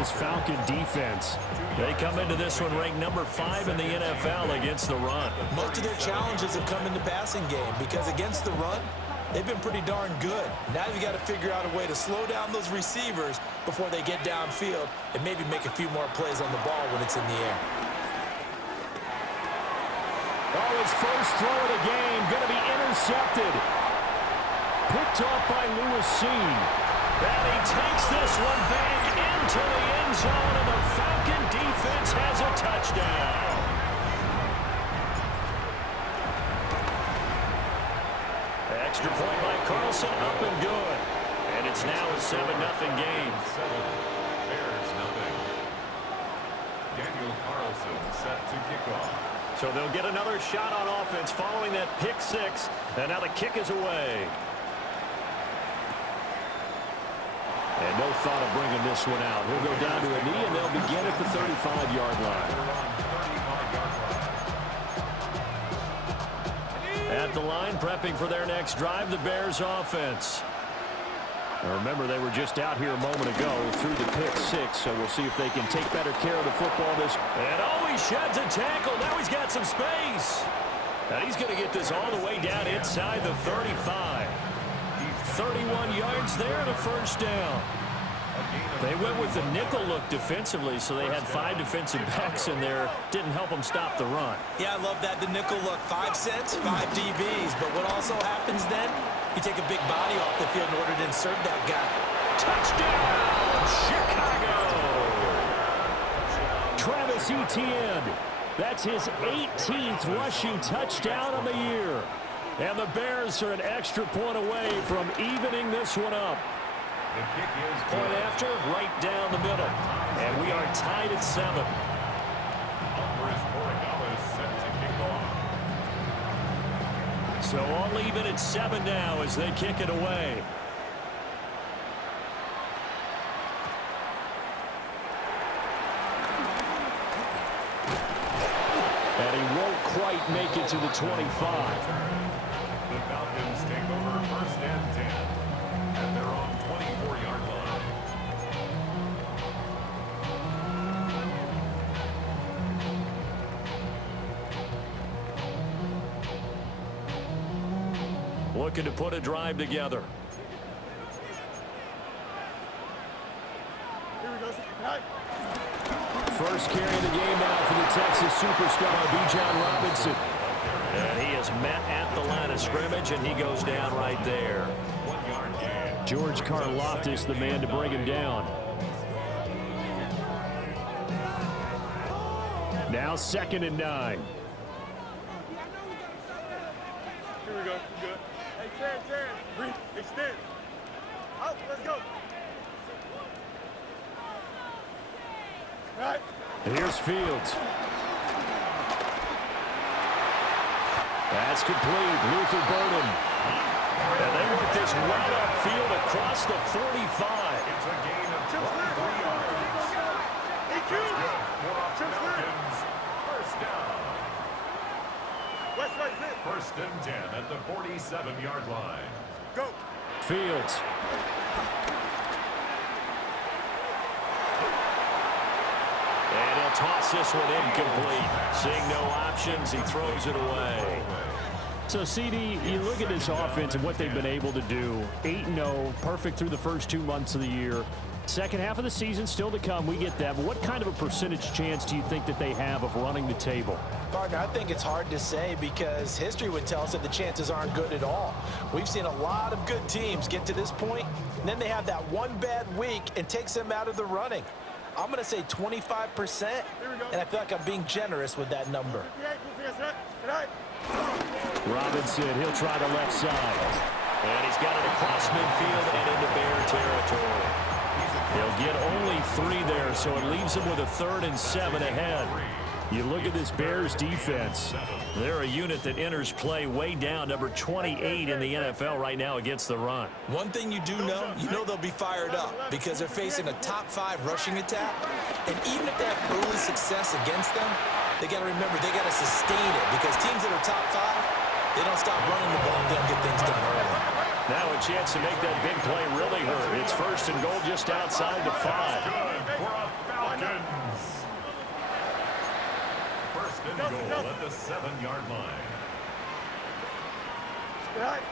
this Falcon defense. They come into this one ranked number 5 in the NFL against the run. Most of their challenges have come in the passing game because against the run, they've been pretty darn good. Now you've got to figure out a way to slow down those receivers before they get downfield and maybe make a few more plays on the ball when it's in the air. Oh, his first throw of the game going to be intercepted. Picked off by Lewis. And he takes this one back into the end zone, and the Falcon defense has a touchdown. Extra point by Carlson, up and good. And it's now a 7-0 game. Bears nothing. Daniel Carlson set to kick off. So they'll get another shot on offense following that pick 6. And now the kick is away. And no thought of bringing this one out. He'll go down to a knee, and they'll begin at the 35-yard line. At the line, prepping for their next drive, the Bears offense. Now remember, they were just out here a moment ago through the pick 6, so we'll see if they can take better care of the football this. And oh, he sheds a tackle. Now he's got some space. And he's going to get this all the way down inside the 35. 31 yards there and a first down. They went with the nickel look defensively, so they had 5 defensive backs in there. Didn't help them stop the run. Yeah, I love that, the nickel look. 5 sets, 5 DBs. But what also happens then, you take a big body off the field in order to insert that guy. Touchdown, Chicago! Travis Etienne. That's his 18th rushing touchdown of the year. And the Bears are an extra point away from evening this one up. The kick is point after, right down the middle. And we are tied at 7. Alvarez Morales set to kick off. So all even at 7 now as they kick it away. And he won't quite make it to the 25. The Falcons take over 1st and 10 at their own 24-yard line. Looking to put a drive together. First carry of the game now for the Texas superstar, Bijan Robinson. And he is met at the line of scrimmage, and he goes down right there. 1-yard gain. George Karlaftis, the man to bring him down. Now 2nd and 9. Here we go. Good. Hey, Terran. Breathe. Extend. Out. Let's go. All right. Here's Fields. That's complete. Luther Burden. And they work this right upfield across the 45. It's a gain of 23 yards. That's good for the Falcons. First down. West, 1st and 10 at the 47-yard line. Go. Fields. And he'll toss this one incomplete. Seeing no options, he throws it away. So, CD, you look at this offense and what they've been able to do. 8-0, perfect through the first 2 months of the year. Second half of the season still to come. We get that. But what kind of a percentage chance do you think that they have of running the table? Partner, I think it's hard to say because history would tell us that the chances aren't good at all. We've seen a lot of good teams get to this point, and then they have that one bad week and takes them out of the running. I'm going to say 25%, and I feel like I'm being generous with that number. Robinson, he'll try the left side. And he's got it across midfield and into Bear territory. He'll get only 3 there, so it leaves him with a 3rd and 7 ahead. You look at this Bears defense. They're a unit that enters play way down, number 28 in the NFL right now against the run. One thing you do know, they'll be fired up because they're facing a top 5 rushing attack. And even if they have early success against them, they got to remember they got to sustain it because teams that are top 5, they don't stop running the ball and they don't get things done early. Now a chance to make that big play really hurt. It's 1st and goal just outside the 5. Good for a 7-yard line. Right.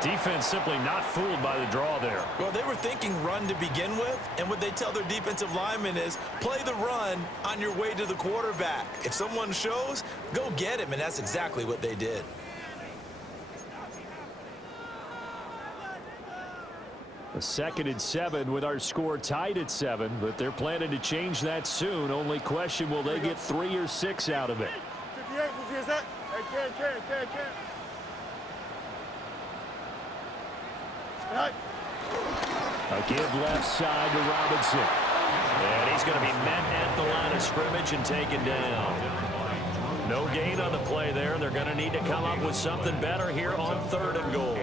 Defense simply not fooled by the draw there. Well, they were thinking run to begin with, and what they tell their defensive linemen is play the run on your way to the quarterback. If someone shows, go get him, and that's exactly what they did. A 2nd and 7 with our score tied at 7, but they're planning to change that soon. Only question, will they get 3 or 6 out of it? 58, who's that? Hey, can. Right. A give left side to Robinson. And he's going to be met at the line of scrimmage and taken down. No gain on the play there. They're going to need to come up with something better here on 3rd and goal.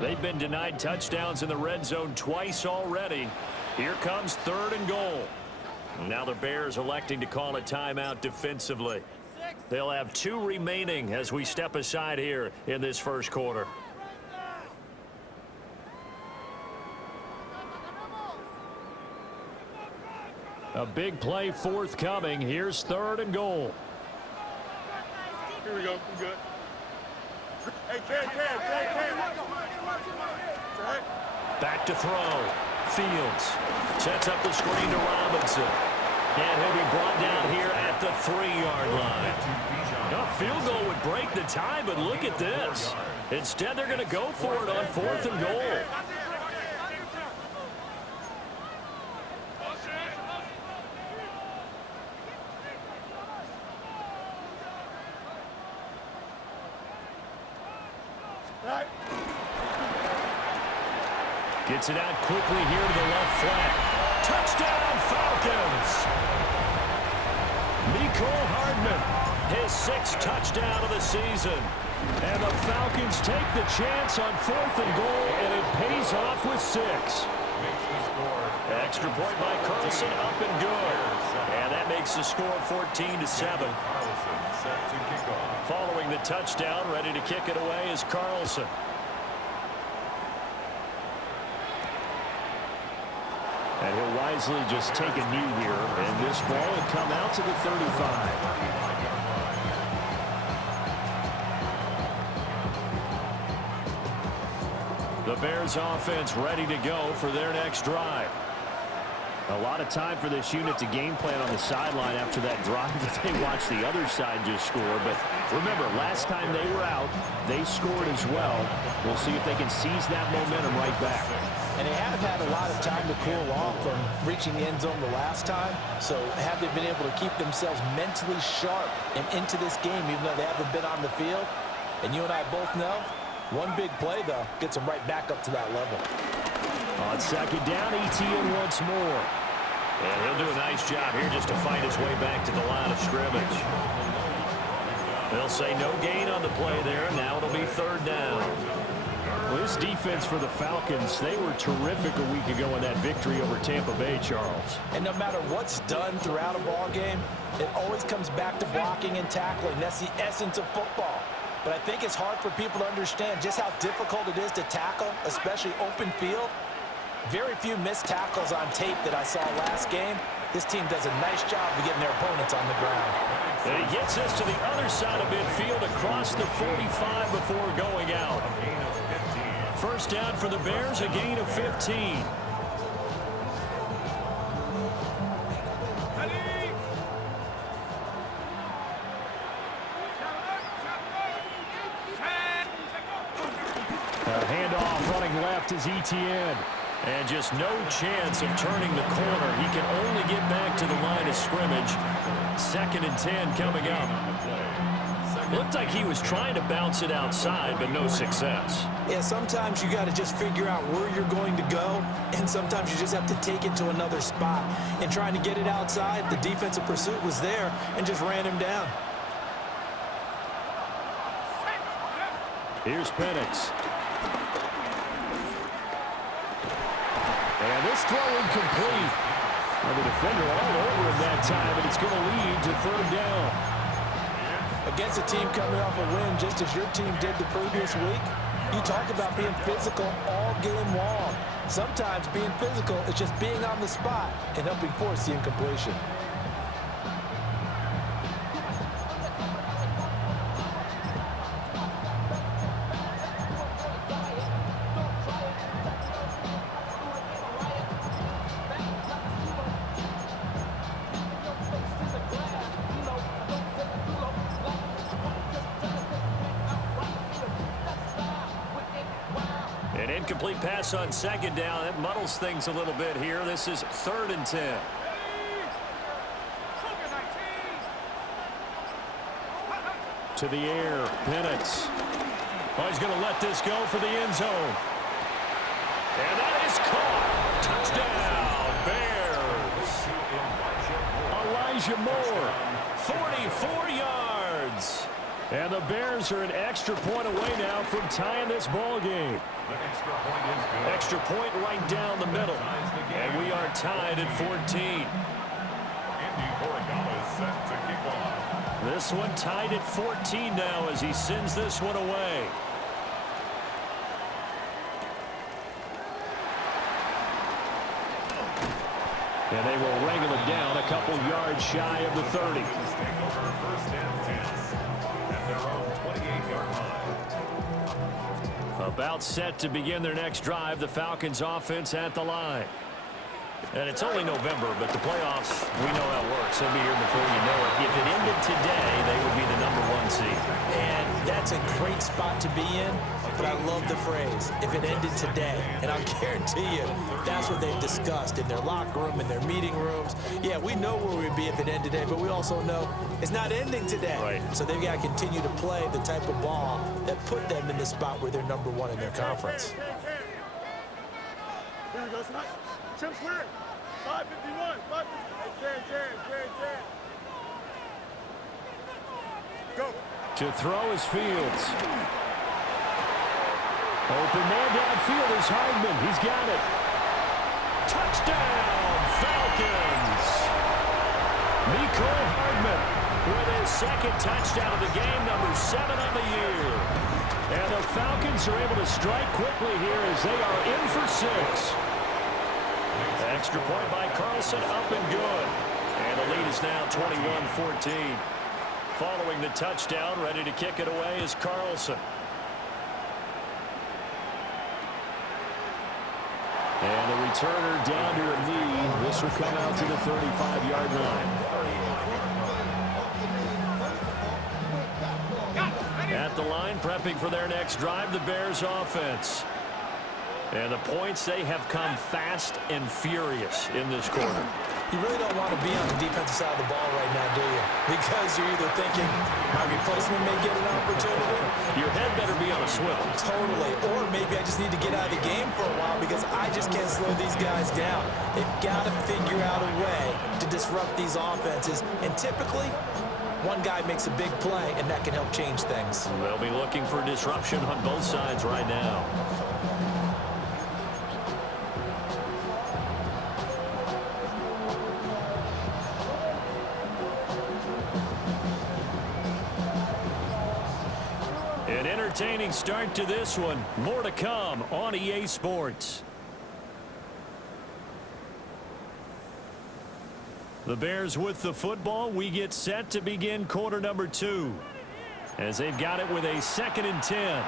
They've been denied touchdowns in the red zone twice already. Here comes 3rd and goal. Now the Bears electing to call a timeout defensively. They'll have 2 remaining as we step aside here in this first quarter. A big play forthcoming. Here's 3rd and goal. Here we go. We're good. Hey, can. Right. Back to throw. Fields sets up the screen to Robinson. And he'll be brought down here at the 3-yard line. A field goal would break the tie, but look at this. Instead, they're going to go for it on 4th and goal. Right. Gets it out quickly here to the left flank. Touchdown, Falcons! Mecole Hardman, his 6th touchdown of the season. And the Falcons take the chance on 4th and goal, and it pays off with 6. Extra point by Carlson, up and good. And that makes the score 14-7. Following the touchdown, ready to kick it away is Carlson. And he'll wisely just take a knee here, and this ball will come out to the 35. The Bears offense ready to go for their next drive. A lot of time for this unit to game plan on the sideline after that drive that they watched the other side just score. But remember, last time they were out, they scored as well. We'll see if they can seize that momentum right back. And they have had a lot of time to cool off from reaching the end zone the last time. So have they been able to keep themselves mentally sharp and into this game, even though they haven't been on the field? And you and I both know, one big play, though, gets them right back up to that level. On 2nd down, Etienne once more. And he'll do a nice job here just to fight his way back to the line of scrimmage. They'll say no gain on the play there. Now it'll be 3rd down. Well, this defense for the Falcons, they were terrific a week ago in that victory over Tampa Bay, Charles. And no matter what's done throughout a ball game, it always comes back to blocking and tackling. That's the essence of football. But I think it's hard for people to understand just how difficult it is to tackle, especially open field. Very few missed tackles on tape that I saw last game. This team does a nice job of getting their opponents on the ground. And he gets us to the other side of midfield across the 45 before going out. 1st down for the Bears, a gain of 15. A handoff running left is Etienne. And just no chance of turning the corner. He can only get back to the line of scrimmage. 2nd and 10 coming up. Looked like he was trying to bounce it outside, but no success. Yeah, sometimes you got to just figure out where you're going to go, and sometimes you just have to take it to another spot. And trying to get it outside, the defensive pursuit was there and just ran him down. Here's Penix. And this throw incomplete. And the defender all over him that time, and it's going to lead to third down. Against a team coming off a win, just as your team did the previous week, you talk about being physical all game long. Sometimes being physical is just being on the spot and helping force the incompletion. An incomplete pass on second down. That muddles things a little bit here. This is 3rd and 10. To the air, Penix. Oh, he's going to let this go for the end zone. And that is caught. Touchdown, Bears. Elijah Moore, 44 yards. And the Bears are an extra point away now from tying this ball game. Extra point right down the middle. And we are tied at 14. This one tied at 14 now as he sends this one away. And they will wrangle it down a couple yards shy of the 30. About set to begin their next drive. The Falcons offense at the line. And it's only November, but the playoffs, we know how it works. They'll be here before you know it. If it ended today, they would be the #1 seed. And that's a great spot to be in, but I love the phrase, if it ended today. And I'll guarantee you, that's what they've discussed in their locker room, in their meeting rooms. Yeah, we know where we'd be if it ended today, but we also know it's not ending today. Right. So they've got to continue to play the type of ball that put them in the spot where they're #1 in their conference. Here we go, son. Chip Swear. 551. 551. Can. Go. To throw is Fields. Open man downfield is Hardman. He's got it. Touchdown, Falcons. Mecole Hardman with his 2nd touchdown of the game, #7 on the year. And the Falcons are able to strike quickly here as they are in for 6. Extra point by Carlson, up and good. And the lead is now 21-14. Following the touchdown, ready to kick it away is Carlson. And the returner down to a knee. This will come out to the 35-yard line. At the line, prepping for their next drive, the Bears offense. And the points, they have come fast and furious in this quarter. You really don't want to be on the defensive side of the ball right now, do you? Because you're either thinking, my replacement may get an opportunity. Your head better be on a swivel. Totally. Or maybe I just need to get out of the game for a while because I just can't slow these guys down. They've got to figure out a way to disrupt these offenses. And typically, one guy makes a big play, and that can help change things. They'll be looking for disruption on both sides right now. An entertaining start to this one. More to come on EA Sports. The Bears with the football. We get set to begin quarter #2 as they've got it with a 2nd and 10.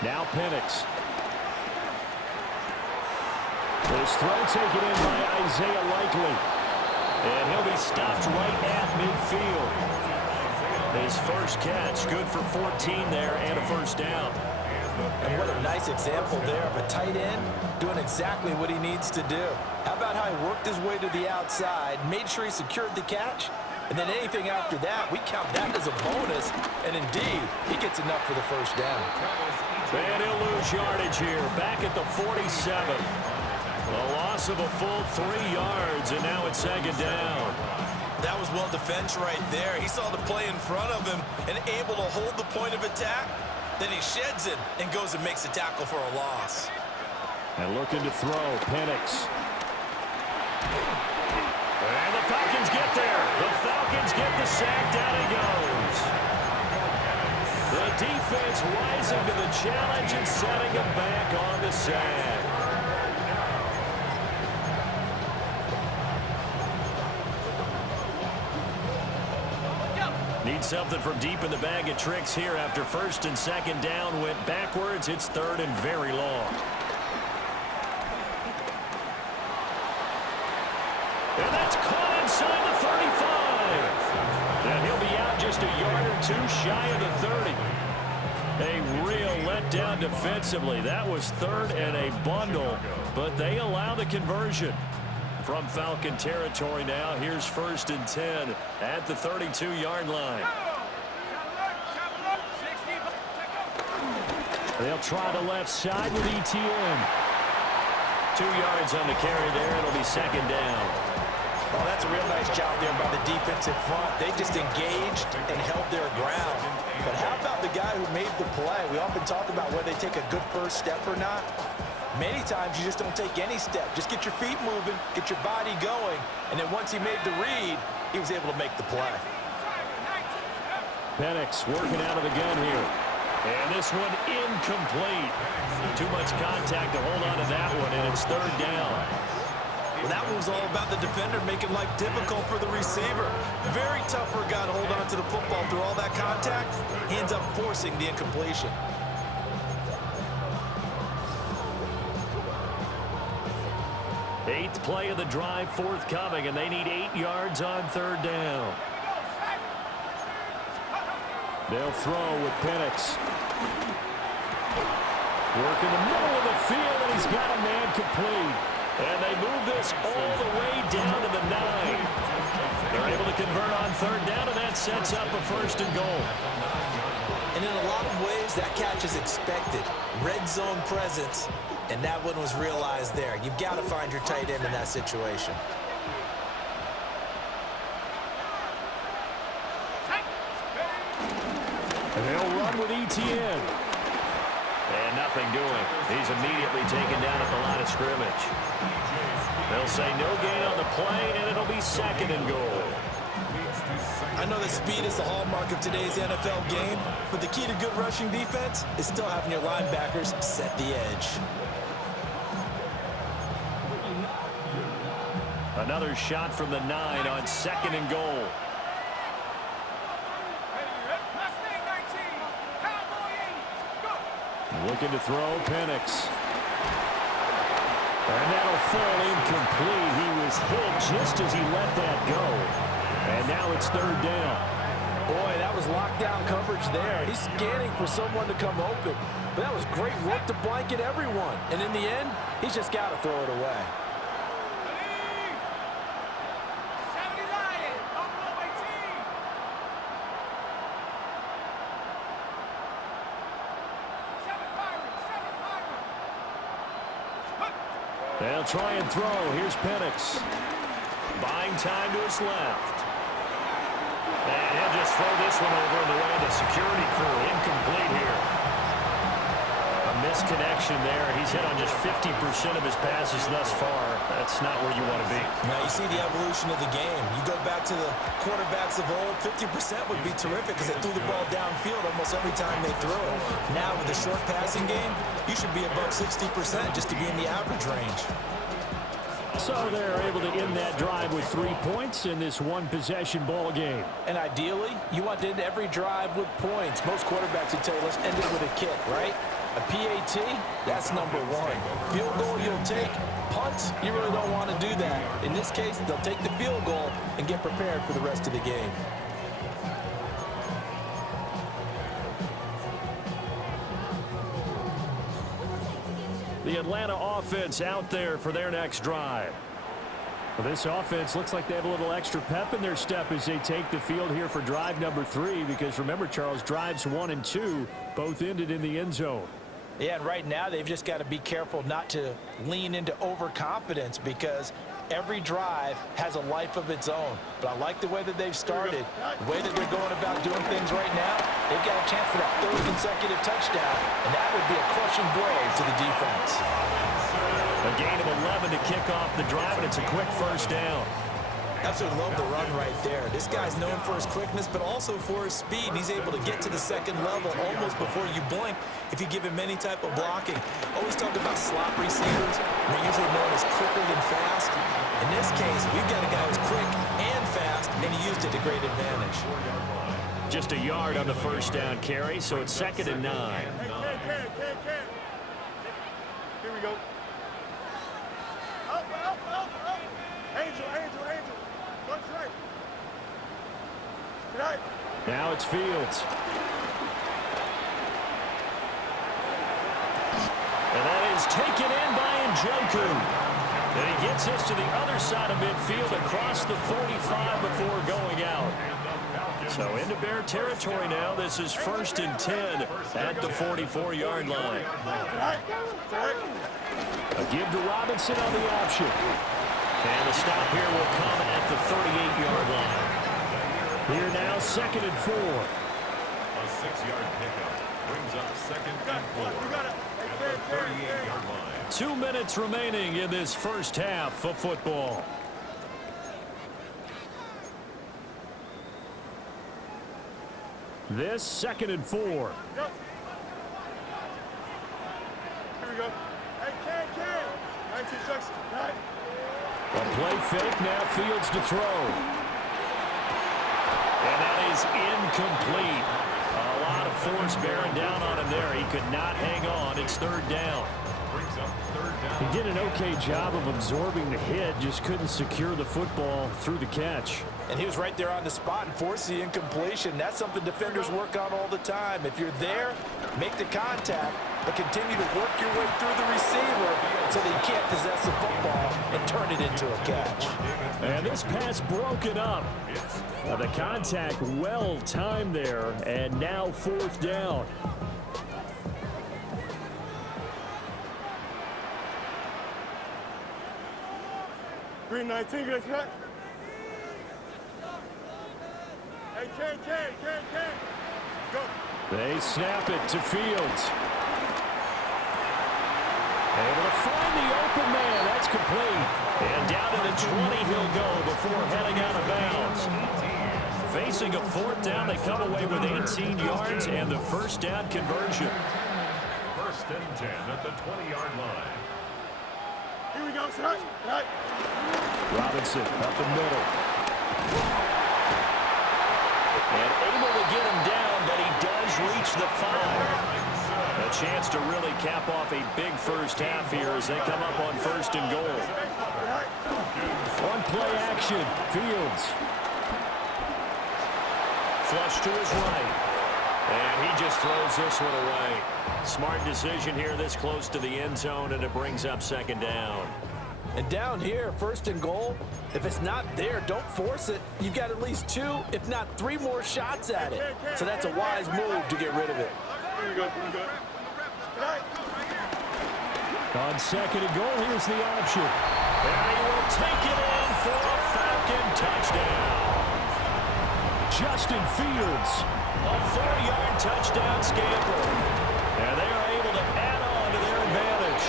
Now Penix. This throw taken in by Isaiah Likely. And he'll be stopped right at midfield. His first catch, good for 14 there and a 1st down. And what a nice example there of a tight end doing exactly what he needs to do. How about how he worked his way to the outside, made sure he secured the catch, and then anything after that, we count that as a bonus. And indeed, he gets enough for the 1st down. And he'll lose yardage here, back at the 47. A loss of a full 3 yards, and now it's second down. That was well defense right there. He saw the play in front of him and able to hold the point of attack. Then he sheds it and goes and makes a tackle for a loss. And looking to throw, Penix. And the Falcons get there. The Falcons get the sack. Down he goes. The defense rising to the challenge and setting him back on the sack. Need something from deep in the bag of tricks here after first and second down went backwards. It's third and very long. And that's caught inside the 35. And he'll be out just a yard or two shy of the 30. A real letdown defensively. That was third and a bundle, but they allow the conversion. From Falcon territory now, here's first and 10 at the 32-yard line. They'll try the left side with ETN. 2 yards on the carry there. It'll be second down. Oh, that's a real nice job there by the defensive front. They just engaged and held their ground. But how about the guy who made the play? We often talk about whether they take a good first step or not. Many times you just don't take any step. Just get your feet moving, get your body going, and then once he made the read, he was able to make the play. Penix working out of the gun here. And this one incomplete. Too much contact to hold on to that one, and it's third down. Well, that one was all about the defender making life difficult for the receiver. Very tough for a guy to hold on to the football through all that contact. He ends up forcing the incompletion. Eighth play of the drive forthcoming, and they need 8 yards on third down. They'll throw with Penix. Work in the middle of the field, and he's got a man complete. And they move this all the way down to the 9. They're able to convert on third down, and that sets up a first and goal. And in a lot of ways, that catch is expected. Red zone presence. And that one was realized there. You've got to find your tight end in that situation. And they'll run with ETN. And nothing doing. He's immediately taken down at the line of scrimmage. They'll say no gain on the play, and it'll be second and goal. I know that speed is the hallmark of today's NFL game, but the key to good rushing defense is still having your linebackers set the edge. Another shot from the 9 on second and goal. Looking to throw, Penix. And that'll fall incomplete. He was hit just as he let that go. And now it's third down. Boy, that was lockdown coverage there. He's scanning for someone to come open. But that was great work to blanket everyone. And in the end, he's just got to throw it away. They'll try and throw. Here's Penix. Buying time to his left. And he'll just throw this one over in the way of the security crew. Incomplete here. A misconnection there. He's hit on just 50% of his passes thus far. That's not where you want to be. Now you see the evolution of the game. You go back to the quarterbacks of old, 50% would be terrific because they threw the ball downfield almost every time they threw it. Now with the short passing game, you should be above 60% just to be in the average range. So they're able to end that drive with 3 points in this one-possession ball game. And ideally, you want to end every drive with points. Most quarterbacks would tell you, let's end it with a kick, right? A PAT, that's number one. Field goal you'll take. Punts, you really don't want to do that. In this case, they'll take the field goal and get prepared for the rest of the game. The Atlanta offense out there for their next drive. Well, this offense looks like they have a little extra pep in their step as they take the field here for drive number 3, because remember, Charles, drives 1 and 2 both ended in the end zone. Yeah, and right now they've just got to be careful not to lean into overconfidence because every drive has a life of its own. But I like the way that they've started, the way that they're going about doing things right now. They've got a chance for that third consecutive touchdown, and that would be a crushing blow to the defense. A gain of 11 to kick off the drive, and it's a quick first down. Absolutely love the run right there. This guy's known for his quickness, but also for his speed. He's able to get to the second level almost before you blink if you give him any type of blocking. Always talk about slot receivers. They're usually known as quicker than fast. In this case, we've got a guy who's quick and fast, and he used it to great advantage. Just a yard on the first down carry, so it's 2nd and 9. Here we go. Up. Angel. One strike. Tonight. Now it's Fields. And that is taken in by Njoku. And he gets us to the other side of midfield across the 45 before going out. So into Bear territory now. This is 1st and 10 at the 44-yard line. A give to Robinson on the option. And the stop here will come at the 38-yard line. Here now, 2nd and 4. A 6-yard pickup brings up 2nd and 4 at the 38-yard line. 2 minutes remaining in this first half of football. This 2nd and 4. Here we go. Hey, Ken. 19 seconds. Right. A play fake, now Fields to throw. And that is incomplete. A lot of force bearing down on him there. He could not hang on. It's 3rd down. Brings up 3rd down. He did an okay job of absorbing the hit, just couldn't secure the football through the catch. And he was right there on the spot and forced the incompletion. That's something defenders work on all the time. If you're there, make the contact, but continue to work your way through the receiver so that you can't possess the football and turn it into a catch. And this pass broken up. The contact well timed there, and now 4th down. Green 19, good cut. Hey, Ken. Go. They snap it to Fields. Able to find the open man. That's complete. And down to the 20 he'll go before heading out of bounds. Facing a 4th down, they come away with 18 yards and the first down conversion. 1st and 10 at the 20-yard line. Here we go, right. Robinson up the middle. And able to get him down, but he does reach the 5. A chance to really cap off a big first half here as they come up on 1st and goal. On play action, Fields. Flush to his right. And he just throws this one away. Smart decision here this close to the end zone, and it brings up 2nd down. And down here, 1st and goal, if it's not there, don't force it. You've got at least 2, if not 3 more shots at it. So that's a wise move to get rid of it. Here we go. On 2nd and goal, here's the option. And he will take it in for a Falcon touchdown. Justin Fields, a 4-yard touchdown scamper. And they are able to add on to their advantage.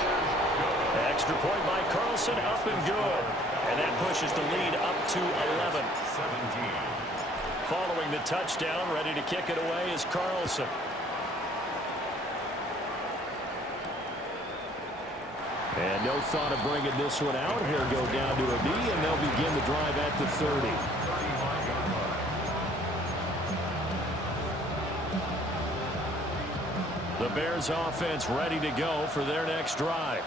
Extra point by Carlson, up and good. And that pushes the lead up to 11. 17. Following the touchdown, ready to kick it away is Carlson. And no thought of bringing this one out. Here go down to a knee, and they'll begin the drive at the 30. The Bears offense ready to go for their next drive.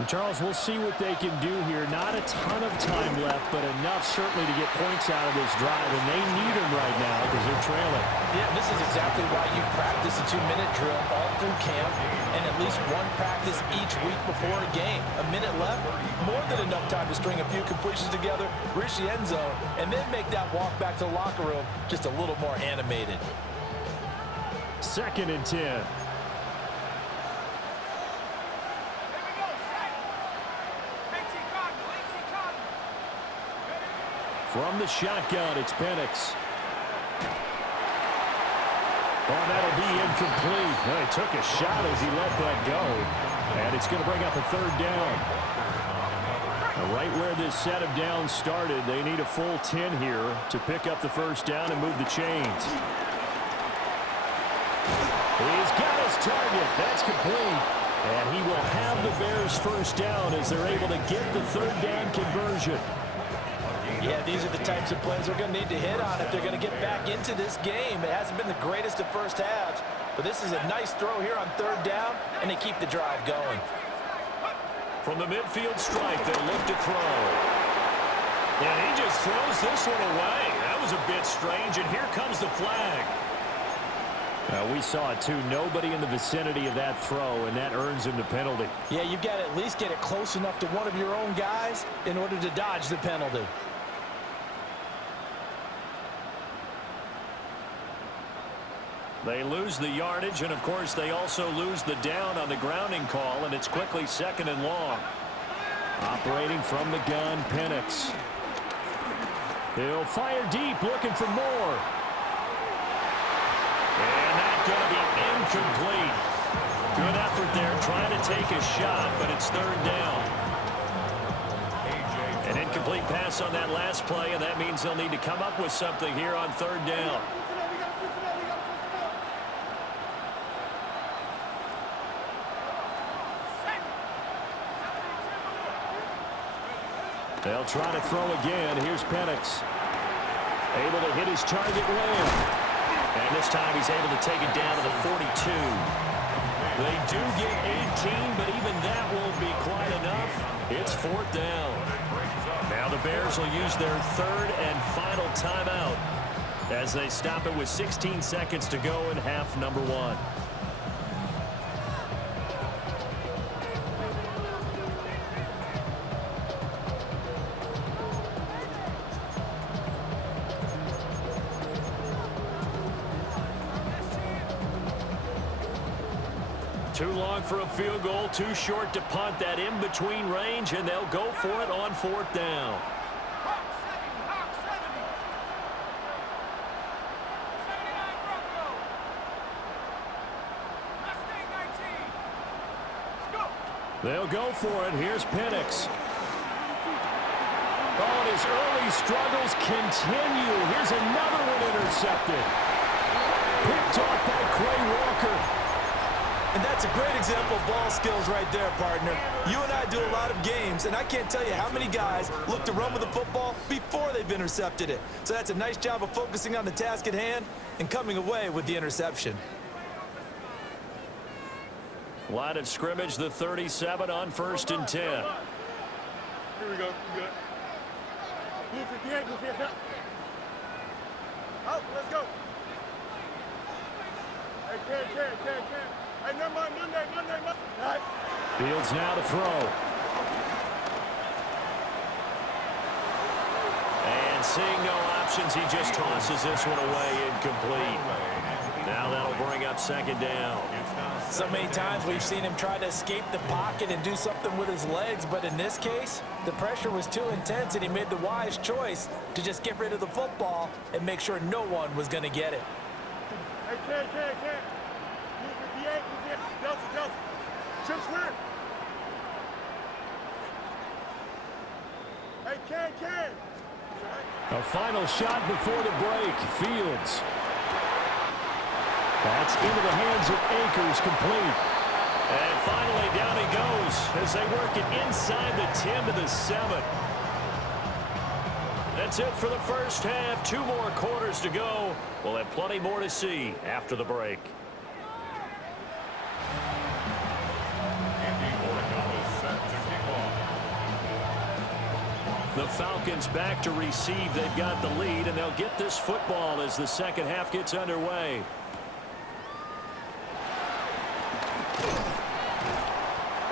And Charles, we'll see what they can do here. Not a ton of time left, but enough certainly to get points out of this drive, and they need them right now because they're trailing. Yeah, this is exactly why you practice a 2-minute drill all through camp and at least one practice each week before a game. A minute left, more than enough time to string a few completions together, reach the end zone, and then make that walk back to the locker room just a little more animated. 2nd and 10. From the shotgun, it's Penix. Oh, that'll be incomplete. Well, he took a shot as he let that go. And it's going to bring up a third down. Right where this set of downs started, they need a full 10 here to pick up the first down and move the chains. He's got his target. That's complete. And he will have the Bears first down as they're able to get the third down conversion. Yeah, these are the types of plays they're going to need to hit on if they're going to get back into this game. It hasn't been the greatest of first halves, but this is a nice throw here on third down, and they keep the drive going. From the midfield stripe, they'll look to throw. And he just throws this one away. That was a bit strange, and here comes the flag. We saw it too. Nobody in the vicinity of that throw, and that earns him the penalty. Yeah, you've got to at least get it close enough to one of your own guys in order to dodge the penalty. They lose the yardage, and of course they also lose the down on the grounding call, and it's quickly second and long. Operating from the gun, Penix. He'll fire deep, looking for more. And that's going to be incomplete. Good effort there, trying to take a shot, but it's third down. An incomplete pass on that last play, and that means they'll need to come up with something here on third down. They'll try to throw again. Here's Penix. Able to hit his target land. And this time he's able to take it down to the 42. They do get 18, but even that won't be quite enough. It's fourth down. Now the Bears will use their third and final timeout as they stop it with 16 seconds to go in half number one. Too long for a field goal, too short to punt. That in-between range, and they'll go for it on fourth down. They'll go for it. Here's Penix. Oh, and his early struggles continue. Here's another one intercepted. Picked off by Quay Walker. And that's a great example of ball skills right there, partner. You and I do a lot of games, and I can't tell you how many guys look to run with the football before they've intercepted it. So that's a nice job of focusing on the task at hand and coming away with the interception. Line of scrimmage, the 37 on 1st and 10. Here we go. Good. Out, let's go. Hey, can. Hey, never mind, Monday. Right. Fields now to throw. And seeing no options, he just tosses this one away, incomplete. Now that'll bring up second down. So many times we've seen him try to escape the pocket and do something with his legs, but in this case, the pressure was too intense and he made the wise choice to just get rid of the football and make sure no one was going to get it. Hey, can. Delta. Chip square. Hey, can. A final shot before the break. Fields. That's into the hands of Akers, complete. And finally down he goes as they work it inside the 10 to the 7. That's it for the first half. 2 more quarters to go. We'll have plenty more to see after the break. The Falcons back to receive. They've got the lead, and they'll get this football as the second half gets underway.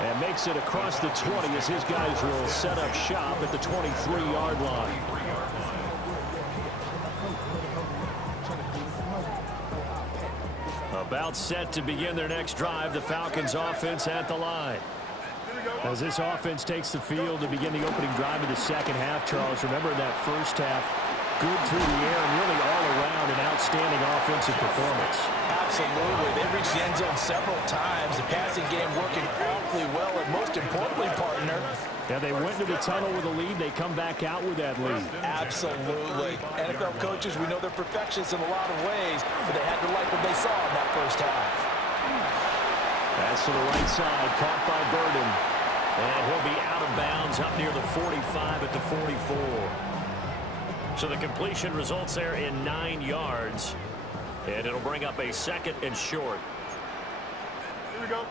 And makes it across the 20 as his guys will set up shop at the 23-yard line. About set to begin their next drive. The Falcons offense at the line. As this offense takes the field to begin the opening drive of the second half, Charles, remember that first half, good through the air and really all around an outstanding offensive performance. Absolutely. They reached the end zone several times. The passing game working awfully well, and most importantly, partner. Yeah, they went into the tunnel with a lead. They come back out with that lead. Absolutely. NFL coaches, we know they're perfectionists in a lot of ways, but they had to like what they saw in that first half. That's to the right side, caught by Burden. And he'll be out of bounds up near the 45 at the 44. So the completion results there in 9 yards. And it'll bring up a second and short. Here we go.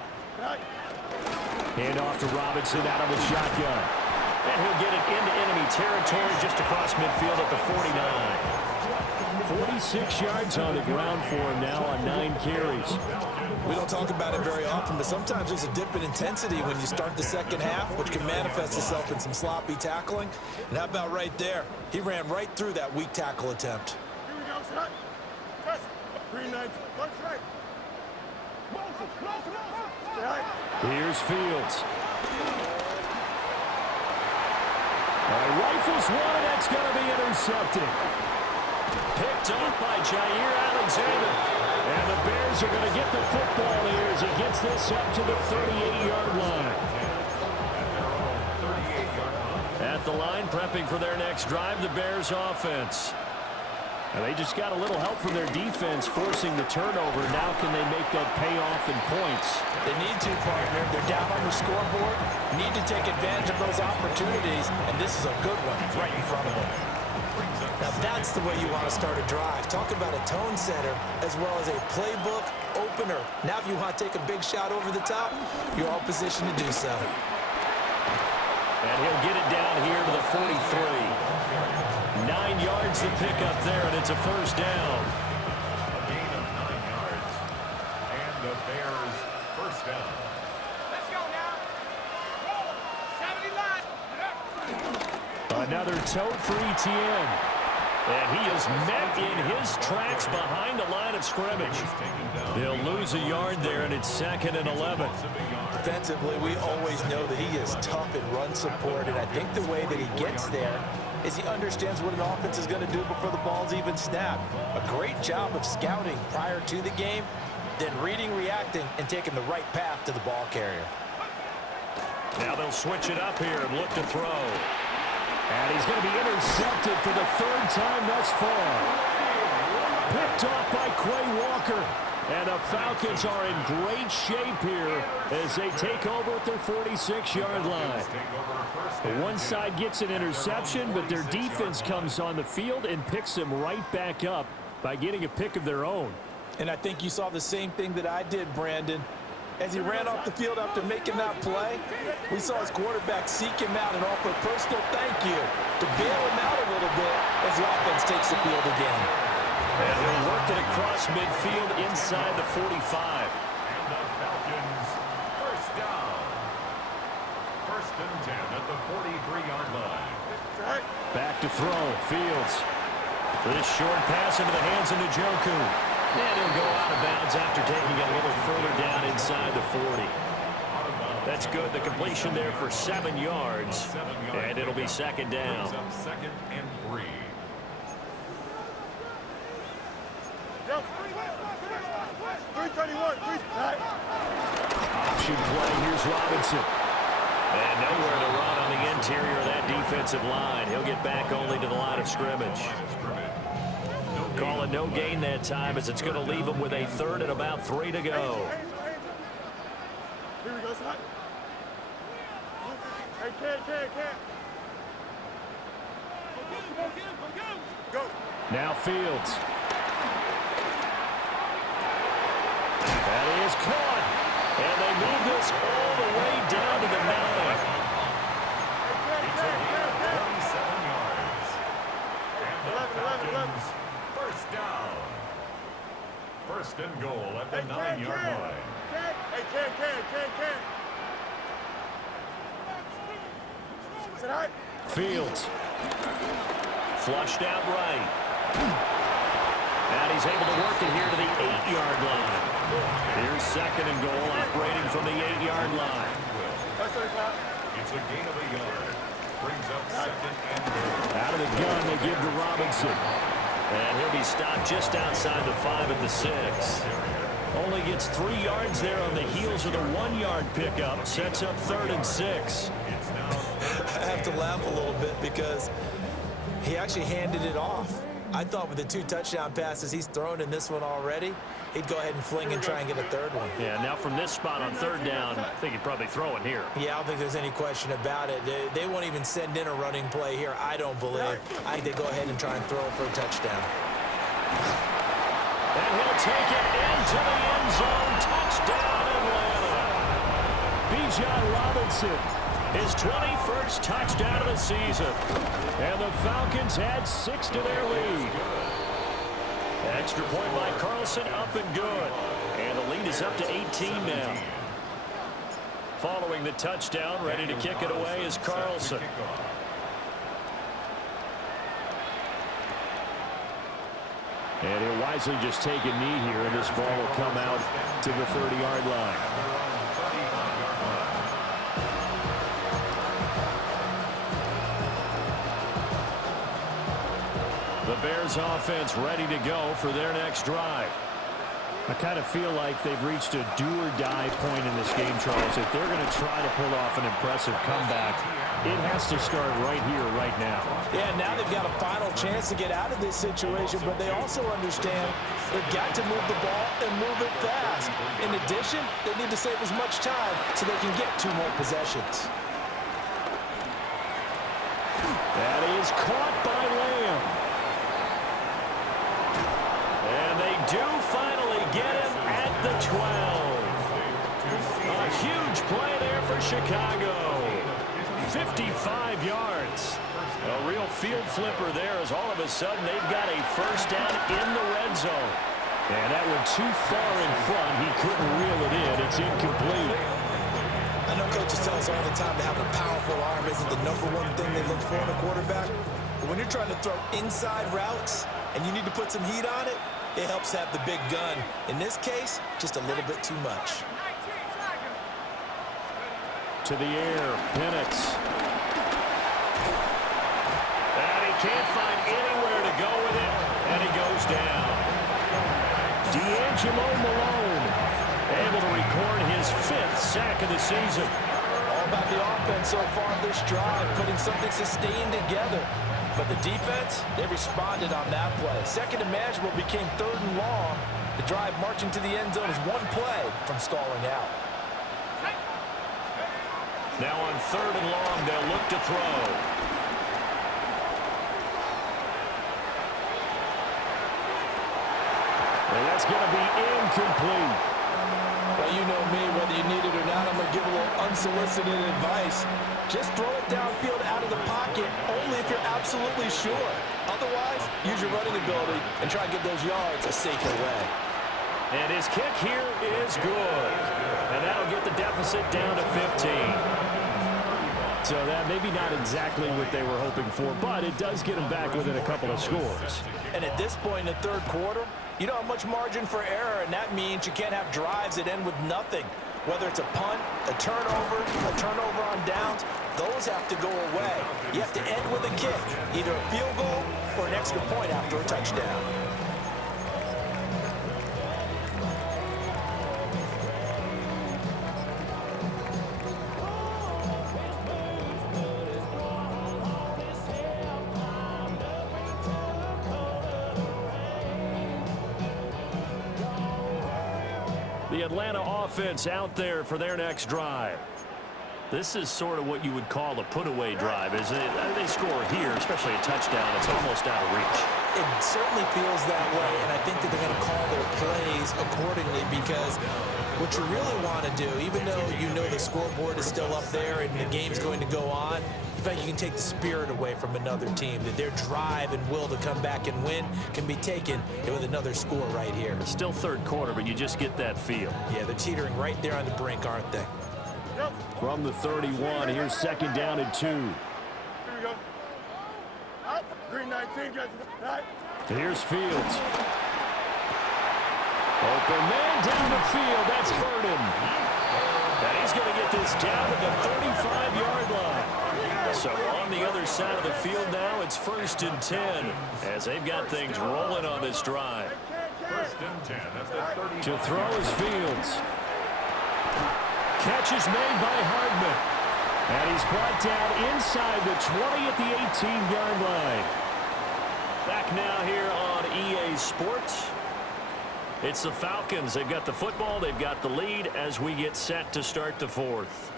Hand off to Robinson out of the shotgun. And he'll get it into enemy territory just across midfield at the 49. 46 yards on the ground for him now on 9 carries. We don't talk about it very often, but sometimes there's a dip in intensity when you start the second half, which can manifest itself in some sloppy tackling. And how about right there? He ran right through that weak tackle attempt. Here we go, shot. Press. Green knight. One strike. Here's Fields. Rifles one, and that's going to be intercepted. Picked off by Jair Alexander. And the Bears are going to get the football here as he gets this up to the 38-yard line. At the line, prepping for their next drive, the Bears offense. And they just got a little help from their defense forcing the turnover. Now can they make that pay off in points? They need to, partner. They're down on the scoreboard. Need to take advantage of those opportunities, and this is a good one right in front of them. Now that's the way you want to start a drive. Talk about a tone setter as well as a playbook opener. Now if you want to take a big shot over the top, you're all positioned to do so. And he'll get it down here to the 43. 9 yards to pick up there, and it's a first down. A gain of 9 yards. And the Bears first down. Let's go now. Roll. 70 line. Another tote for Etienne. And he is met in his tracks behind the line of scrimmage. They'll lose a yard there, and it's 2nd and 11. Defensively, we always know that he is tough in run support, and I think the way that he gets there is he understands what an offense is going to do before the ball's even snapped. A great job of scouting prior to the game, then reading, reacting, and taking the right path to the ball carrier. Now they'll switch it up here and look to throw. And he's going to be intercepted for the 3rd time thus far. Picked off by Quay Walker. And the Falcons are in great shape here as they take over at their 46-yard line. One side gets an interception, but their defense comes on the field and picks them right back up by getting a pick of their own. And I think you saw the same thing that I did, Brandon. As he ran off the field after making that play, we saw his quarterback seek him out and offer a personal thank you to bail him out a little bit as the offense takes the field again. And he'll work it across midfield inside the 45. And the Falcons first down. 1st and 10 at the 43-yard line. Back to throw. Fields. This short pass into the hands of Njoku. And he'll go out of bounds after taking it a little further down inside the 40. That's good. The completion there for 7 yards. And it'll be 2nd down. 2nd and 3. Option play. Here's Robinson. And nowhere to run on the interior of that defensive line. He'll get back only to the line of scrimmage. Calling no gain that time as it's going to leave him with a 3rd and about 3 to go. Here we go, son. Hey, can't. Go. Now Fields. That is caught. And they move this all the way down to the 9. 27 yards. And the Falcons first down. 1st and goal at the 9-yard line. Hey, can't. Sit high. Fields. Flushed out right. And he's able to work it here to the 8-yard line. Here's 2nd and goal, operating from the 8-yard line. It's a gain of a yard. Brings up second and goal. Out of the gun, they give to Robinson. And he'll be stopped just outside the 5 at the 6. Only gets 3 yards there on the heels of the 1-yard pickup. Sets up 3rd and 6. I have to laugh a little bit because he actually handed it off. I thought with the 2 touchdown passes he's thrown in this one already, he'd go ahead and fling and try and get a 3rd one. Yeah, now from this spot on 3rd down, I think he'd probably throw it here. Yeah, I don't think there's any question about it. They won't even send in a running play here, I don't believe. I think they go ahead and try and throw it for a touchdown. And he'll take it into the end zone. Touchdown, Atlanta. Bijan Robinson, his 21st touchdown of the season. And the Falcons add 6 to their lead. Extra point by Carlson, up and good. And the lead is up to 18 now. Following the touchdown, ready to kick it away is Carlson. And he'll wisely just take a knee here, and this ball will come out to the 30-yard line. The Bears offense ready to go for their next drive. I kind of feel like they've reached a do-or-die point in this game, Charles. If they're going to try to pull off an impressive comeback, it has to start right here, right now. Yeah, now they've got a final chance to get out of this situation, but they also understand they've got to move the ball and move it fast. In addition, they need to save as much time so they can get 2 more possessions. That is caught by Lamb. And they do finally get him at the 12. A huge play there for Chicago. 55 yards. A real field flipper there as all of a sudden they've got a first down in the red zone. And that one too far in front. He couldn't reel it in. It's incomplete. I know coaches tell us all the time that having a powerful arm isn't the #1 thing they look for in a quarterback. But when you're trying to throw inside routes and you need to put some heat on it, it helps have the big gun. In this case, just a little bit too much. To the air, Penix. And he can't find anywhere to go with it, and he goes down. D'Angelo Malone able to record his 5th sack of the season. All about the offense so far this drive, putting something sustained together. But the defense, they responded on that play. Second and manageable became 3rd and long. The drive marching to the end zone is 1 play from stalling out. Now on 3rd and long, they'll look to throw. And that's going to be incomplete. Well, you know me, whether you need it or not, I'm going to give a little unsolicited advice. Just throw it downfield out of the pocket, only if you're absolutely sure. Otherwise, use your running ability and try and get those yards a safer way. And his kick here is good. And that'll get the deficit down to 15. So that maybe not exactly what they were hoping for, but it does get them back within a couple of scores. And at this point in the 3rd quarter, you don't have much margin for error, and that means you can't have drives that end with nothing. Whether it's a punt, a turnover on downs, those have to go away. You have to end with a kick, either a field goal or an extra point after a touchdown. The Atlanta offense out there for their next drive. This is sort of what you would call a put-away drive, isn't it? They score here, especially a touchdown. It's almost out of reach. It certainly feels that way, and I think that they're going to call their plays accordingly because what you really want to do, even though you know the scoreboard is still up there and the game's going to go on, in fact, you can take the spirit away from another team, that their drive and will to come back and win can be taken with another score right here. It's still 3rd quarter, but you just get that feel. Yeah, they're teetering right there on the brink, aren't they? From the 31, here's 2nd down and 2. Here we go. Up. Green 19, guys. Right. Here's Fields. Open man down the field. That's Burden. And he's going to get this down to the So on the other side of the field now, it's 1st and 10 as they've got things rolling on this drive. 1st and 10 at the 30. To throw is Fields. Catch is made by Hardman. And he's brought down inside the 20 at the 18-yard line. Back now here on EA Sports. It's the Falcons. They've got the football. They've got the lead as we get set to start the 4th.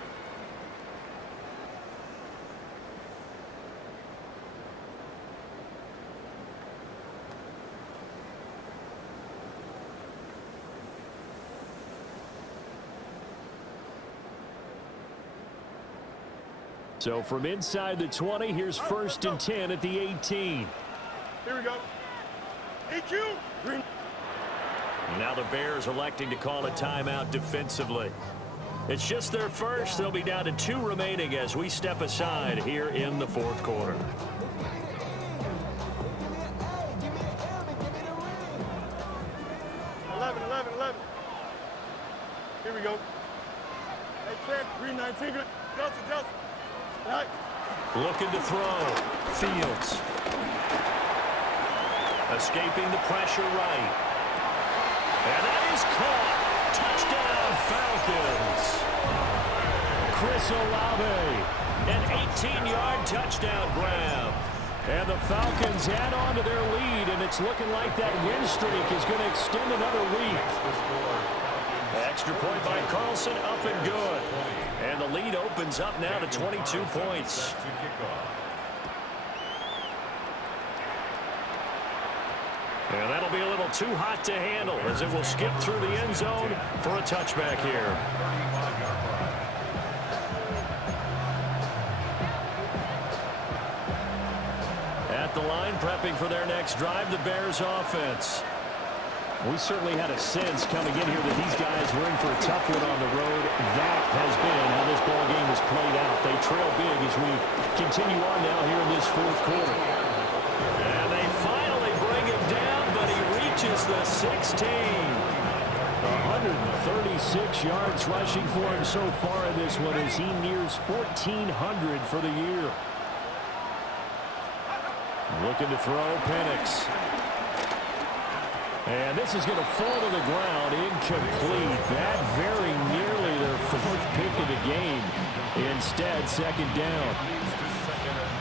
So from inside the 20, here's 1st and 10 at the 18. Here we go. EQ. Green. Now the Bears electing to call a timeout defensively. It's just their first. They'll be down to 2 remaining as we step aside here in the 4th quarter. Here we go. Hey, Trent, green 19. Justin. Right. Looking to throw. Fields. Escaping the pressure right. And that is caught. Touchdown, Falcons. Chris Olave. An 18-yard touchdown grab. And the Falcons add on to their lead, and it's looking like that win streak is going to extend another week. Extra point by Carlson, up and good. And the lead opens up now to 22 points. And that'll be a little too hot to handle as it will skip through the end zone for a touchback here. At the line, prepping for their next drive, the Bears offense. We certainly had a sense coming in here that these guys were in for a tough one on the road. That has been how this ball game has played out. They trail big as we continue on now here in this 4th quarter. And they finally bring him down, but he reaches the 16. 136 yards rushing for him so far in this one as he nears 1,400 for the year. Looking to throw, Penix. And this is going to fall to the ground, incomplete. That very nearly their 4th pick of the game. Instead, 2nd down.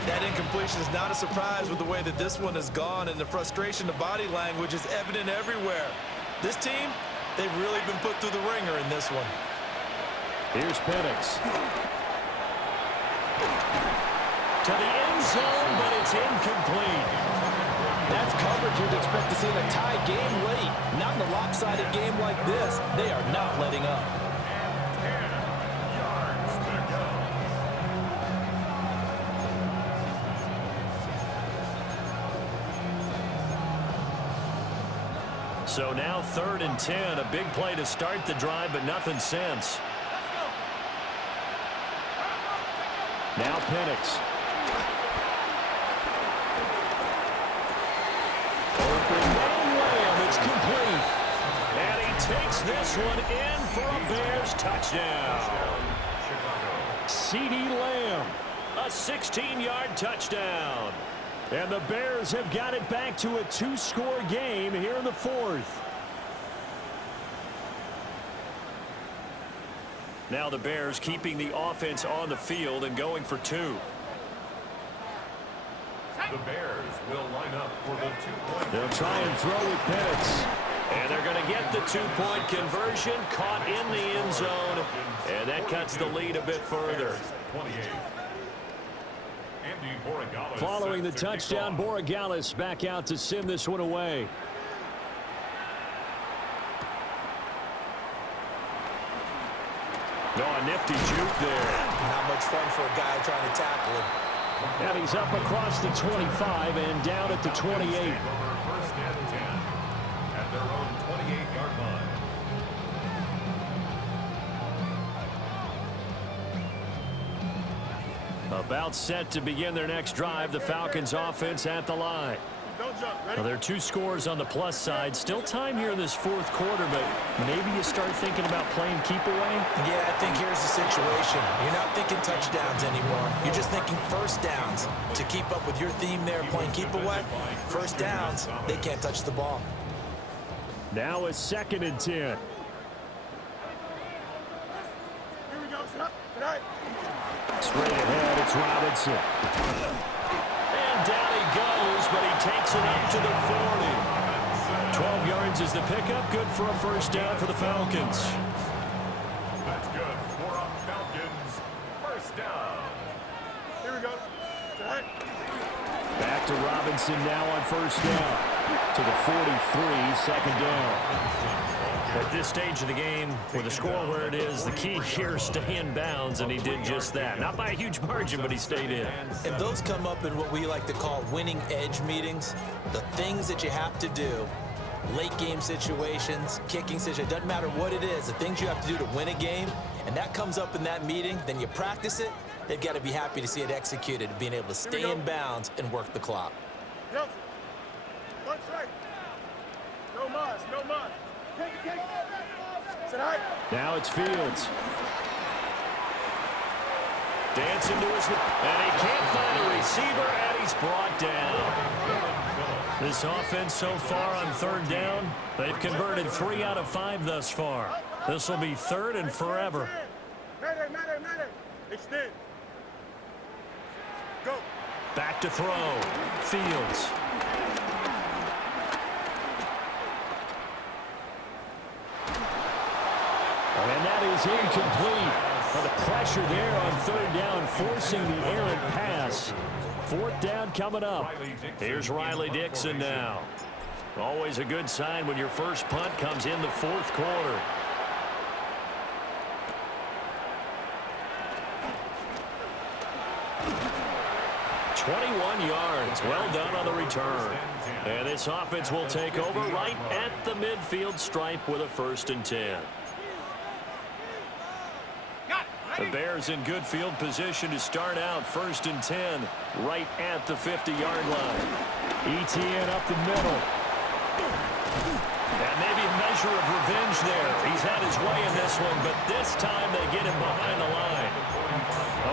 That incompletion is not a surprise with the way that this one has gone, and the frustration, the body language is evident everywhere. This team, they've really been put through the ringer in this one. Here's Penix. To the end zone, but it's incomplete. That's coverage you'd expect to see in a tie game late. Not in a lopsided game like this. They are not letting up. 10 yards to go. So now 3rd and 10. A big play to start the drive, but nothing since. Now Penix. It's complete. And he takes this one in for a Bears touchdown. CeeDee Lamb, a 16-yard touchdown. And the Bears have got it back to a 2-score game here in the 4th. Now the Bears keeping the offense on the field and going for 2. The Bears will line up for the 2-point. They'll try and throw with Penix. And they're going to get the 2-point conversion, caught in the end zone. And that cuts the lead a bit further. 28. Andy Borregales Following the touchdown, Borregales back out to send this one away. Oh, a nifty juke there. Not much fun for a guy trying to tackle him. And he's up across the 25 and down at the 28. 1st and 10 at their own 28-yard line. About set to begin their next drive. The Falcons offense at the line. Don't jump. Ready? Well, there are 2 scores on the plus side. Still time here in this 4th quarter, but maybe you start thinking about playing keep away? Yeah, I think here's the situation. You're not thinking touchdowns anymore. You're just thinking first downs. To keep up with your theme there, playing keep away, first downs, they can't touch the ball. Now it's 2nd and 10. Here we go. Tonight. Straight ahead, it's Robinson. And down he goes, but he takes it up to the 40. 12 yards is the pickup. Good for a first down for the Falcons. That's good for a Falcons first down. Here we go. Tonight. Back to Robinson now on first down. To the 43, second down. At this stage of the game, with the score where it is, the key here is stay in bounds, and he did just that. Not by a huge margin, but he stayed in. And those come up in what we like to call winning edge meetings. The things that you have to do, late game situations, kicking situations, doesn't matter what it is, the things you have to do to win a game, and that comes up in that meeting, then you practice it, they've got to be happy to see it executed, being able to stay in bounds and work the clock. Yep. One strike. No mas, no mas. Take it. Tonight. Now it's Fields. Dancing to his... And he can't find a receiver, and he's brought down. This offense so far on 3rd down, they've converted 3 out of 5 thus far. This will be 3rd and forever. Mayday. Extend. Go. Back to throw. Fields. And that is incomplete. Well, the pressure there on 3rd down, forcing the errant pass. 4th down coming up. Here's Riley Dixon now. Always a good sign when your first punt comes in the 4th quarter. .21 yards. Well done on the return. And this offense will take over right at the midfield stripe with a 1st and 10. The Bears in good field position to start out 1st and 10 right at the 50-yard line. ETN up the middle. And maybe a measure of revenge there. He's had his way in this one, but this time they get him behind the line.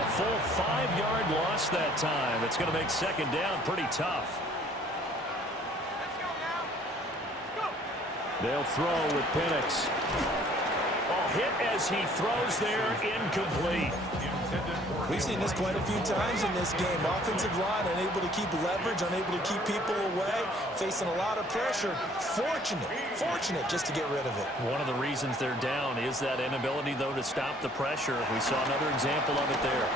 A full 5-yard loss that time. It's going to make 2nd down pretty tough. They'll throw with Penix. Hit as he throws there, incomplete. We've seen this quite a few times in this game. Offensive line unable to keep leverage, unable to keep people away, facing a lot of pressure. Fortunate just to get rid of it. One of the reasons they're down is that inability, though, to stop the pressure. We saw another example of it there.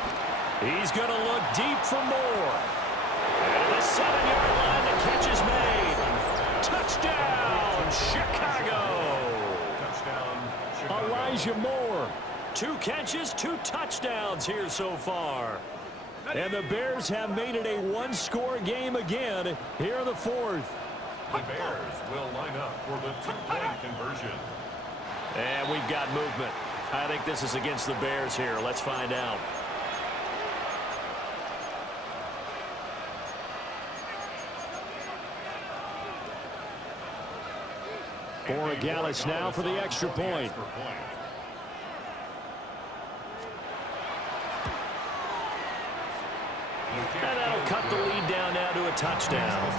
He's going to look deep for more. And the 7-yard line, the catch is made. Touchdown, Chicago. Elijah Moore. 2 catches, 2 touchdowns here so far. And the Bears have made it a 1-score game again here in the 4th. The Bears will line up for the 2-point conversion. And we've got movement. I think this is against the Bears here. Let's find out. Borregales now for the extra point. And that'll cut the lead down now to a touchdown.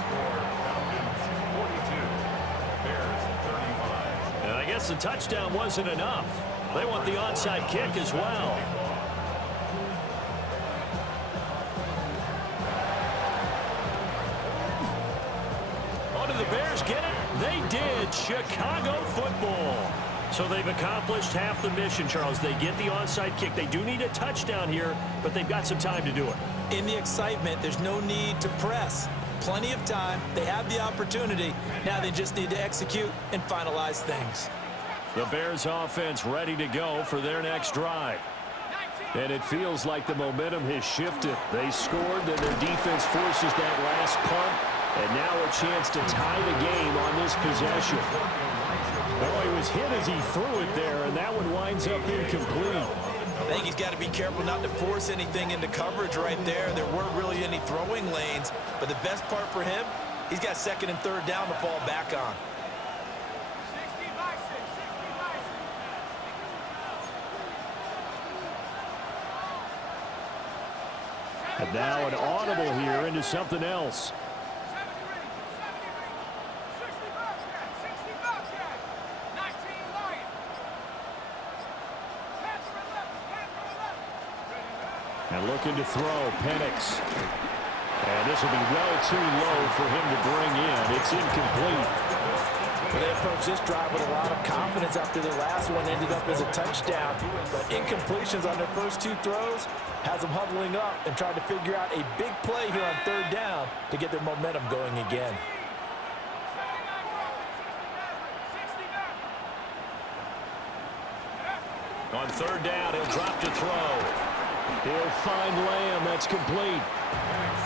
And I guess the touchdown wasn't enough. They want the onside kick as well. Oh, did the Bears get it? They did. Chicago football. So they've accomplished half the mission, Charles. They get the onside kick. They do need a touchdown here, but they've got some time to do it. In the excitement, there's no need to press. Plenty of time. They have the opportunity. Now they just need to execute and finalize things. The Bears offense ready to go for their next drive. And it feels like the momentum has shifted. They scored, then their defense forces that last punt. And now a chance to tie the game on this possession. Oh, he was hit as he threw it there, and that one winds up incomplete. I think he's got to be careful not to force anything into coverage right there. There weren't really any throwing lanes, but the best part for him, He's got second and third down to fall back on. And now an audible here into something else. And looking to throw, Penix. And this will be well too low for him to bring in. It's incomplete. Well, they approached this drive with a lot of confidence after their last one ended up as a touchdown. But incompletions on their first two throws has them huddling up and trying to figure out a big play here on third down to get their momentum going again. On third down, he'll drop to throw. He'll find Lamb. That's complete.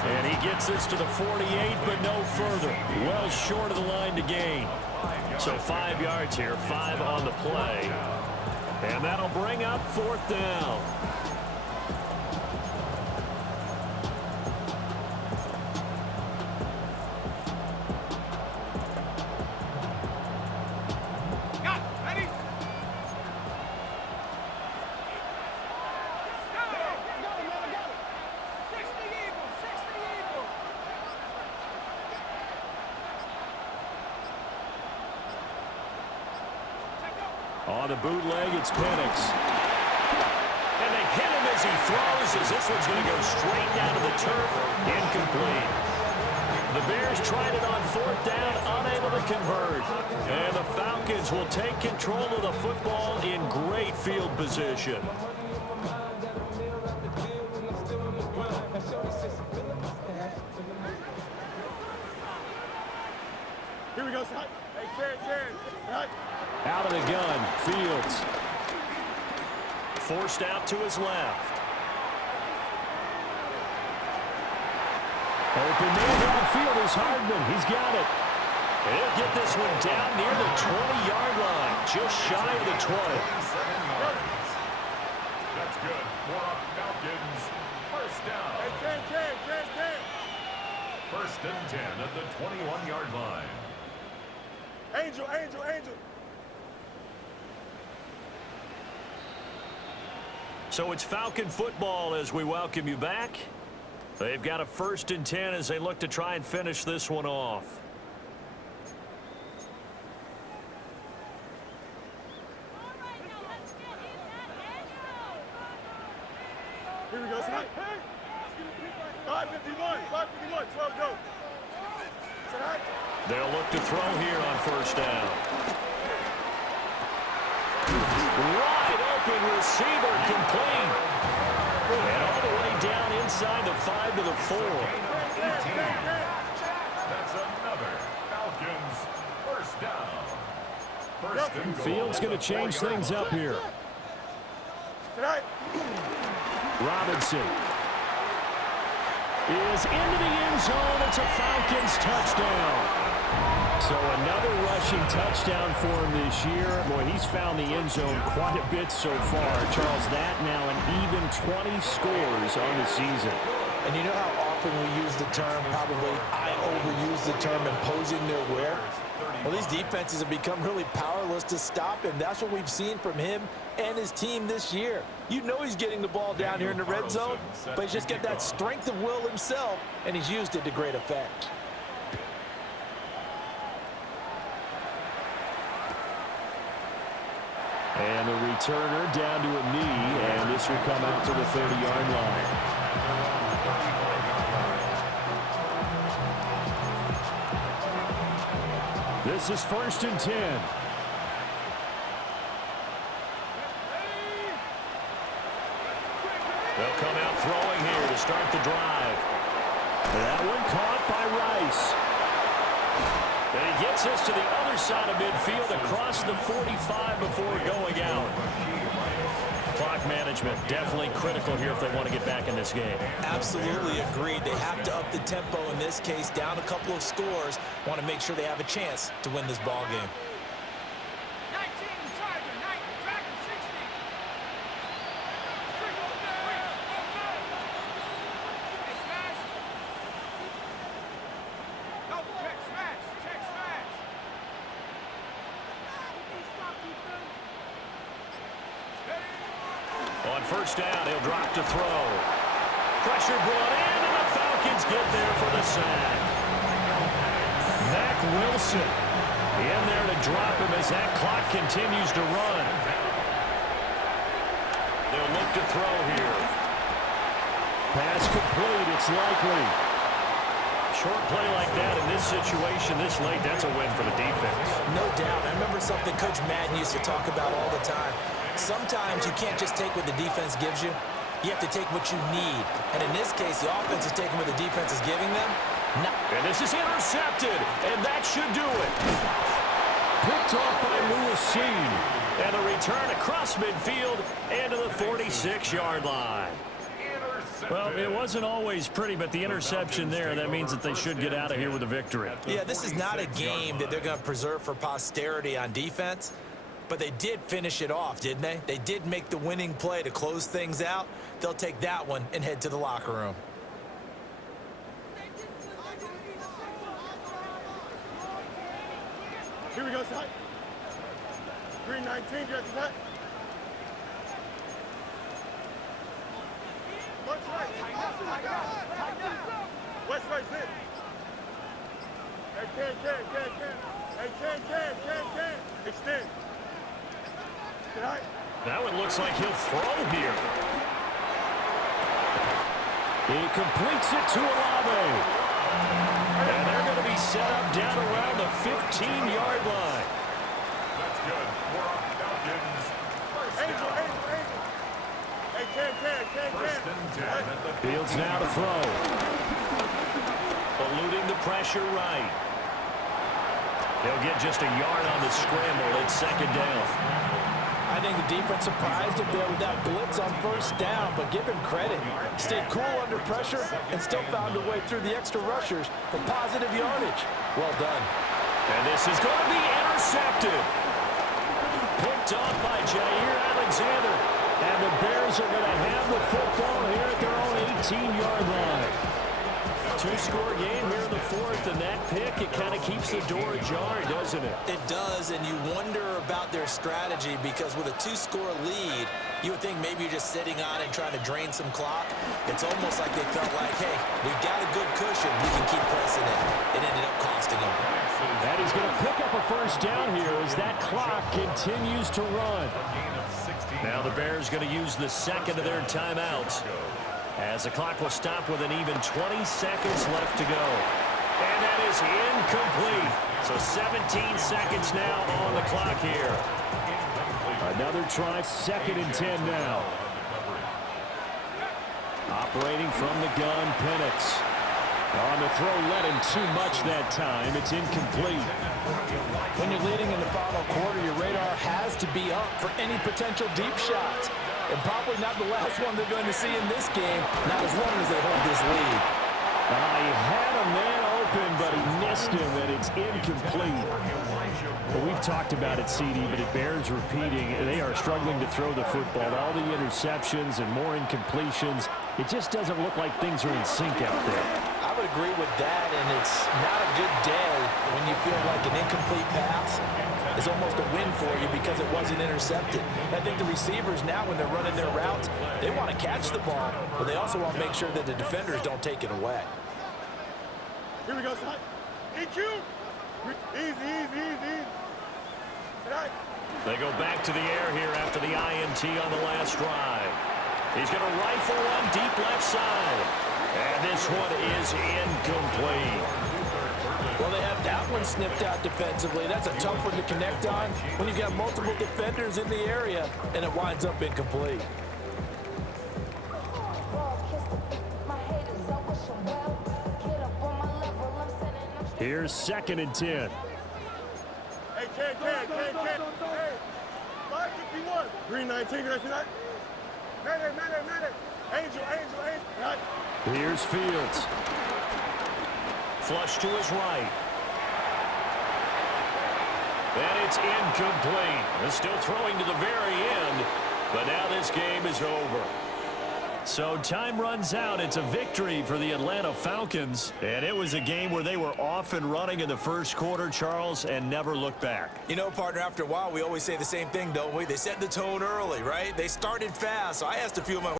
And he gets this to the 48, but no further. Well short of the line to gain. So 5 yards here, 5 on the play. And that'll bring up fourth down. On the bootleg, it's Penix. And they hit him as he throws, as this one's going to go straight down to the turf. Incomplete. The Bears tried it on fourth down, unable to convert. And the Falcons will take control of the football in great field position. Here we go, Scott. Hey, Karen. Out of the gun, Fields. Forced out to his left. Open man downfield is Hardman. He's got it. He'll get this one down near the 20-yard line, just shy of the 20. That's good for Falcons. First down. Hey, Karen. First and 10 at the 21-yard line. Angel. So it's Falcon football as we welcome you back. They've got a first and 10 as they look to try and finish this one off. Here we go, Scott. 551, 12 go. They'll look to throw here on first down. Wide open receiver, complete. And all the way down inside the 5 to the 4. That's another Falcons first down. First and goal. Fields going to change things up here. Robinson is into the end zone. It's a Falcons touchdown. So another rushing touchdown for him this year. Boy, he's found the end zone quite a bit so far. Charles, that now an even 20 scores on the season. And you know how often we use the term, probably I overuse the term imposing their wear? Well, these defenses have become really powerless to stop him. That's what we've seen from him and his team this year. You know he's getting the ball down here in the red zone, but he's just got that strength of will himself, and he's used it to great effect. And the returner down to a knee, and this will come out to the 30-yard line. This is first and 10. They'll come out throwing here to start the drive. That one caught by Rice. And he gets us to the other side of midfield across the 45 before going out. Clock management definitely critical here if they want to get back in this game. Absolutely agreed. They have to up the tempo in this case, down a couple of scores. Want to make sure they have a chance to win this ball game. 19, Tiger, 9, Dragon, 60. first down. He'll drop to throw. Pressure brought in, and the Falcons get there for the sack. Mack Wilson in there to drop him as that clock continues to run. They'll look to throw here. Pass complete, it's likely. Short play like that in this situation this late, that's a win for the defense. No doubt. I remember something Coach Madden used to talk about all the time. Sometimes you can't just take what the defense gives you. You have to take what you need. And in this case, the offense is taking what the defense is giving them. And this is intercepted, and that should do it. Picked off by Lewis-Seen. And a return across midfield and to the 46-yard line. Well, it wasn't always pretty, but the interception there, that means that they should get out of here with a victory. Yeah, this is not a game that they're going to preserve for posterity on defense, but they did finish it off, didn't they? They did make the winning play to close things out. They'll take that one and head to the locker room. Here we go, side. 319, dress is hot. West right. West right, sit. Hey, can. Hey, can. Extend. Get high. That one looks like he'll throw here. He completes it to Olave. And they're going to be set up down around the 15-yard line. That's good. We're on Falcons. Angel. Hey, can. First and 10 at the Fields now to throw. Eluding the pressure right. They'll get just a yard on the scramble. It's second down. I think the defense surprised him there with that blitz on first down, but give him credit. Stayed cool under pressure and still found a way through the extra rushers for positive yardage. Well done. And this is going to be intercepted. Picked off by Jair Alexander. And the Bears are going to have the football here at their own 18-yard line. Two-score game here in the fourth, and that pick, it kind of keeps the door ajar, doesn't it? It does, and you wonder about their strategy because with a two-score lead, you would think maybe you're just sitting on and trying to drain some clock. It's almost like they felt like, hey, we've got a good cushion. We can keep pressing it. It ended up costing them. And he's going to pick up a first down here as that clock continues to run. Now the Bears going to use the second of their timeouts, as the clock will stop with an even 20 seconds left to go. And that is incomplete. So 17 seconds now on the clock here. Another try, 2nd and 10 now. Operating from the gun, Penix. On the throw, let him too much that time. It's incomplete. When you're leading in the final quarter, your radar has to be up for any potential deep shots. And probably not the last one they're going to see in this game, not as long as they hold this lead. He had a man open, but he missed him, and it's incomplete. Well, we've talked about it, CD, but it bears repeating. They are struggling to throw the football. All the interceptions and more incompletions. It just doesn't look like things are in sync out there. I would agree with that, and it's not a good day when you feel like an incomplete pass is almost a win for you because it wasn't intercepted. I think the receivers now, when they're running their routes, they want to catch the ball, but they also want to make sure that the defenders don't take it away. Here we go, side. EQ. Easy. Tonight. They go back to the air here after the INT on the last drive. He's going to rifle one deep left side. And this one is incomplete. Well, they have that one snipped out defensively. That's a tough one to connect on when you've got multiple defenders in the area, and it winds up incomplete. Here's 2nd and 10. Hey, can. Hey, 551. 319, dress is hot. Matter. Angel. Right. Here's Fields. Flush to his right. And it's incomplete. They're still throwing to the very end, but now this game is over. So time runs out. It's a victory for the Atlanta Falcons. And it was a game where they were off and running in the first quarter, Charles, and never looked back. You know, partner, after a while, we always say the same thing, don't we? They set the tone early, right? They started fast, so I asked a few of my